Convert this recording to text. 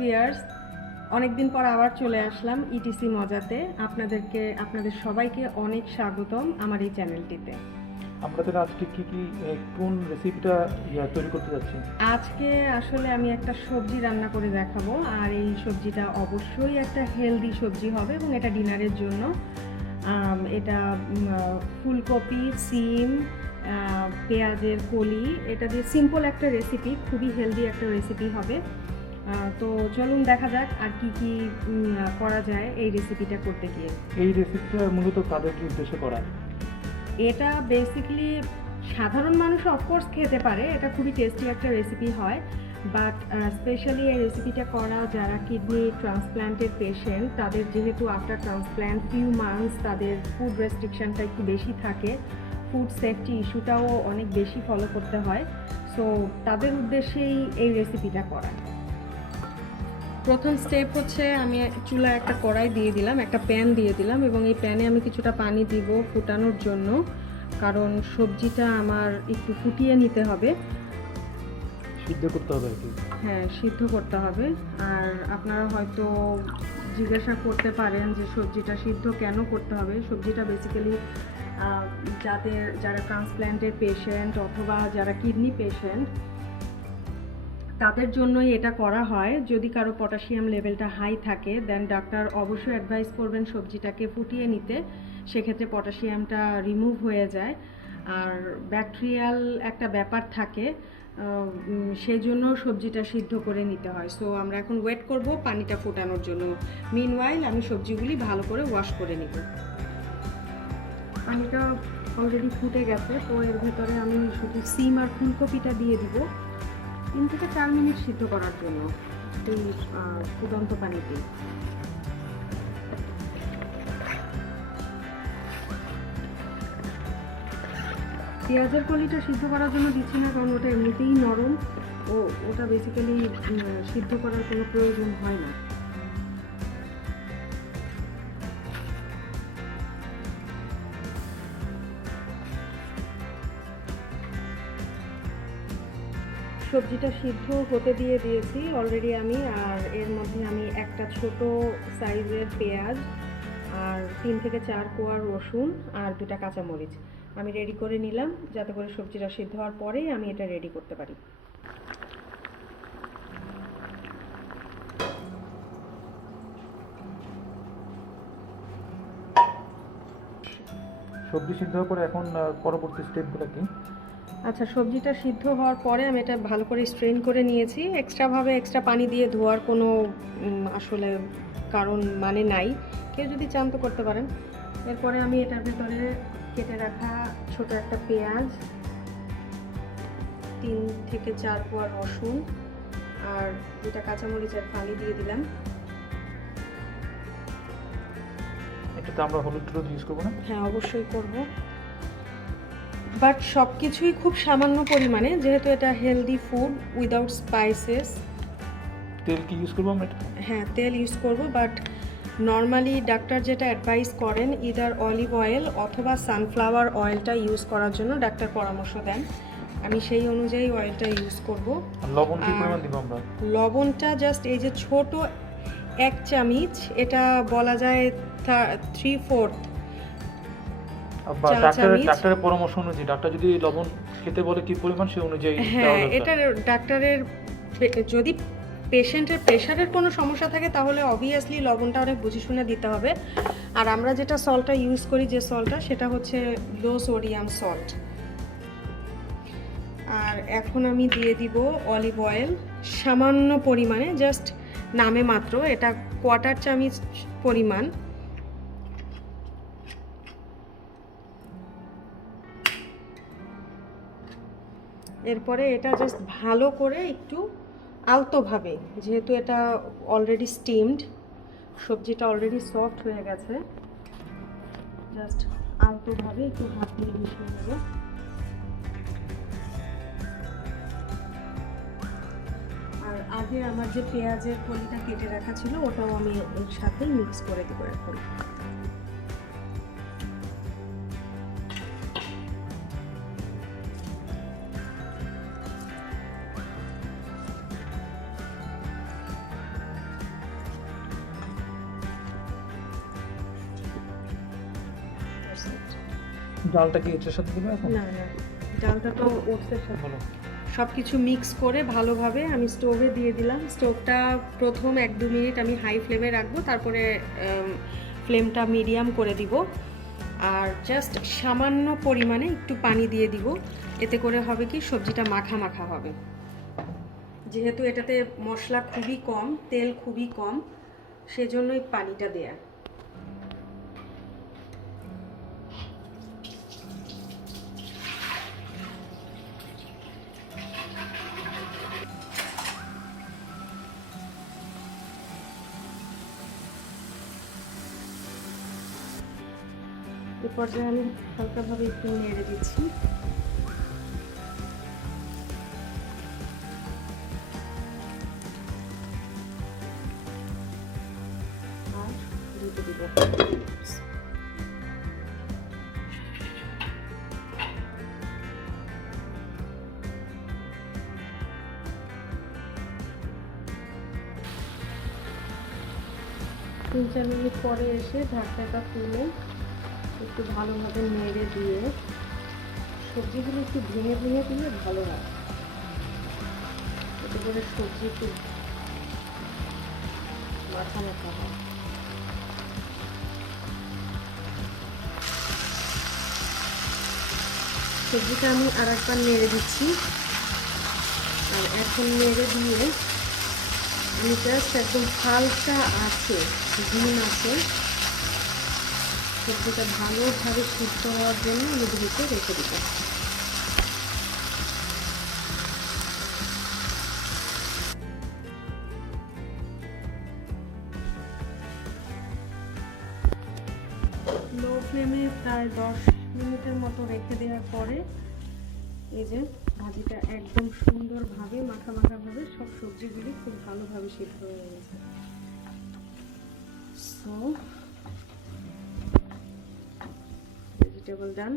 Viewers, অনেকদিন পর আবার চলে আসলাম ইটিসি মজাতে। আপনাদের সবাইকে অনেক স্বাগতম আমার এই চ্যানেলটিতে। আপনাদের আজকে কোন রেসিপিটা তৈরি করতে যাচ্ছি? আজকে আসলে আমি একটা সবজি রান্না করে দেখাবো, আর এই সবজিটা অবশ্যই একটা হেলদি সবজি হবে এবং এটা ডিনারের জন্য। এটা ফুলকপি, সিম, পেঁয়াজের কলি, এটা দিয়ে সিম্পল একটা রেসিপি, খুবই হেলদি একটা রেসিপি হবে। তো চলুন দেখা যাক আর কি কি করা যায় এই রেসিপিটা করতে গিয়ে। এই রেসিপিটা মূলত কাদের উদ্দেশ্যে করা? এটা বেসিক্যালি সাধারণ মানুষ অফকোর্স খেতে পারে, এটা খুবই টেস্টি একটা রেসিপি হয়, বাট স্পেশালি এই রেসিপিটা করা যারা কিডনি ট্রান্সপ্ল্যান্টের পেশেন্ট, তাদের যেহেতু আফটার ট্রান্সপ্ল্যান্ট ফিউ মান্থস তাদের ফুড রেস্ট্রিকশানটা একটু বেশি থাকে, ফুড সেফটি ইস্যুটাও অনেক বেশি ফলো করতে হয়, সো তাদের উদ্দেশ্যেই এই রেসিপিটা করা। প্রথম স্টেপ হচ্ছে আমি চুলায় একটা কড়াই দিয়ে দিলাম, একটা প্যান দিয়ে দিলাম, এবং এই প্যানে আমি কিছুটা পানি দিব ফুটানোর জন্য, কারণ সবজিটা আমার একটু ফুটিয়ে নিতে হবে, সিদ্ধ করতে হবে আর কি। হ্যাঁ, সিদ্ধ করতে হবে। আর আপনারা হয়তো জিজ্ঞাসা করতে পারেন যে সবজিটা সিদ্ধ কেন করতে হবে। সবজিটা বেসিক্যালি যারা ট্রান্সপ্ল্যান্টের পেশেন্ট অথবা যারা কিডনি পেশেন্ট তাদের জন্যই এটা করা হয়। যদি কারো পটাশিয়াম লেভেলটা হাই থাকে দেন ডাক্তার অবশ্যই অ্যাডভাইস করবেন সবজিটাকে ফুটিয়ে নিতে, সেক্ষেত্রে পটাশিয়ামটা রিমুভ হয়ে যায়। আর ব্যাকটেরিয়াল একটা ব্যাপার থাকে, সেই জন্য সবজিটা সিদ্ধ করে নিতে হয়। সো আমরা এখন ওয়েট করব পানিটা ফোটানোর জন্য। মিনওয়াইল আমি সবজিগুলি ভালো করে ওয়াশ করে নিব। পানিটা অলরেডি ফুটে গেছে, তো এর ভেতরে আমি শুধু সিম আর ফুলকপিটা দিয়ে দিব 3 থেকে 4 মিনিট সিদ্ধ করার জন্য এই ফুটন্ত পানিতে। পেঁয়াজের কলিটা সিদ্ধ করার জন্য দিচ্ছি না, কারণ ওটা এমনিতেই নরম, ওটা বেসিক্যালি সিদ্ধ করার কোনো প্রয়োজন হয় না। সবজিটা সিদ্ধ হতে দিয়েছি অলরেডি আমি, আর এর মধ্যে আমি একটা ছোট সাইজের পেঁয়াজ আর 3 থেকে 4 কোয়া রসুন আর 2টা কাঁচামরিচ আমি রেডি করে নিলাম, যাতে করে সবজিটা সিদ্ধ হওয়ার পরেই আমি এটা রেডি করতে পারি। সবজি সিদ্ধ হওয়ার পরে এখন পরবর্তী স্টেপগুলো কি? আচ্ছা, সবজিটা সিদ্ধ হওয়ার পরে আমি এটা ভালো করে স্ট্রেন করে নিয়েছি। এক্সট্রা পানি দিয়ে ধোয়ার কোনো আসলে কারণ মানে নাই, কেউ যদি চান তো করতে পারেন। এরপরে আমি এটার ভিতরে কেটে রাখা ছোট একটা পেঁয়াজ, 3 থেকে 4 কোয়া রসুন আর 2টা কাঁচামরিচের ফালি দিয়ে দিলাম। এটাতে আমরা হলুদ ইউজ করবো না? হ্যাঁ, অবশ্যই করব, বাট সব কিছুই খুব সামান্য পরিমাণে, যেহেতু এটা হেলদি ফুড উইদাউট স্পাইসেস। তেল কি ইউজ করবো আমরা? হ্যাঁ, তেল ইউজ করব, বাট নর্মালি ডাক্তার যেটা অ্যাডভাইস করেন ইদার অলিভ অয়েল অথবা সানফ্লাওয়ার অয়েলটা ইউজ করার জন্য ডাক্তার পরামর্শ দেন, আমি সেই অনুযায়ী অয়েলটা ইউজ করব। লবণ কি পরিমাণ দিব আমরা? লবণটা জাস্ট এই যে ছোট 1 চামচ, এটা বলা যায় 3/4 ডাক্তারের পরামর্শ অনুযায়ী, ডাক্তার যদি লবণ খেতে বলে কি পরিমাণ সেই অনুযায়ী। হ্যাঁ, এটা ডাক্তারের, যদি পেশেন্টের প্রেশারের কোনো সমস্যা থাকে তাহলে অবভিয়াসলি লবণটা অনেক বুঝে শুনে দিতে হবে। আর আমরা যেটা সল্টটা ইউজ করি, যে সল্টটা, সেটা হচ্ছে লো সোডিয়াম সল্ট। আর এখন আমি দিয়ে দিব অলিভ অয়েল সামান্য পরিমাণে, জাস্ট নামে মাত্র, এটা 1/4 চামচ পরিমাণ। এরপরে এটা জাস্ট ভালো করে একটু আলতোভাবে, যেহেতু এটা অলরেডি স্টিমড, সবজিটা অলরেডি সফট হয়ে গেছে, জাস্ট আলতোভাবে একটু হাত দিয়ে মিশিয়ে নেব। আর আগে আমার যে পেঁয়াজের কলিটা কেটে রাখা ছিল ওটাও আমি এর সাথে মিক্স করে দেবো এখন। ডালটা কি এটার সাথে দেবে এখন? না না, ডালটা তো ওটসের সাথে। বলো। সব কিছু মিক্স করে ভালোভাবে আমি স্টোভে দিয়ে দিলাম। স্টোভটা প্রথম 1-2 মিনিট আমি হাই ফ্লেমে রাখবো, তারপরে ফ্লেমটা মিডিয়াম করে দিব। আর জাস্ট সামান্য পরিমাণে একটু পানি দিয়ে দিব, এতে করে হবে কি সবজিটা মাখা মাখা হবে। যেহেতু এটাতে মশলা খুবই কম, তেল খুবই কম, সেজন্যই পানিটা দেয়া। এই পর্যায়ে আমি হালকাভাবে একটু নেড়ে দিচ্ছি। আর দিতে দিব তিন 4 মিনিট পরে এসে ঢাকনাটা খুলে একটু ভালোভাবে নেড়ে দিয়ে সবজিগুলো একটু ভেঙে ভেঙে দিলে ভালো হয়, এতে করে সবজি একটু মাখা মাখা হয়। সবজিটা আমি আর একবার নেড়ে দিচ্ছি। আর এখন নেড়ে দিয়ে আমি জাস্ট একদম হালকা আছে ডিম আছে সবজিটা ভালোভাবে সিদ্ধ হওয়ার জন্য আমি ঢেকে রেখে দিব। লো ফ্লেমে প্রায় 10 মিনিটের মতো রেখে দেওয়ার পরে এই যে ভাজিটা একদম সুন্দরভাবে মাখা মাখাভাবে সব সবজিগুলি খুব ভালোভাবে সিদ্ধ হয়ে গেছে। সো ভেজিটেবল ডান।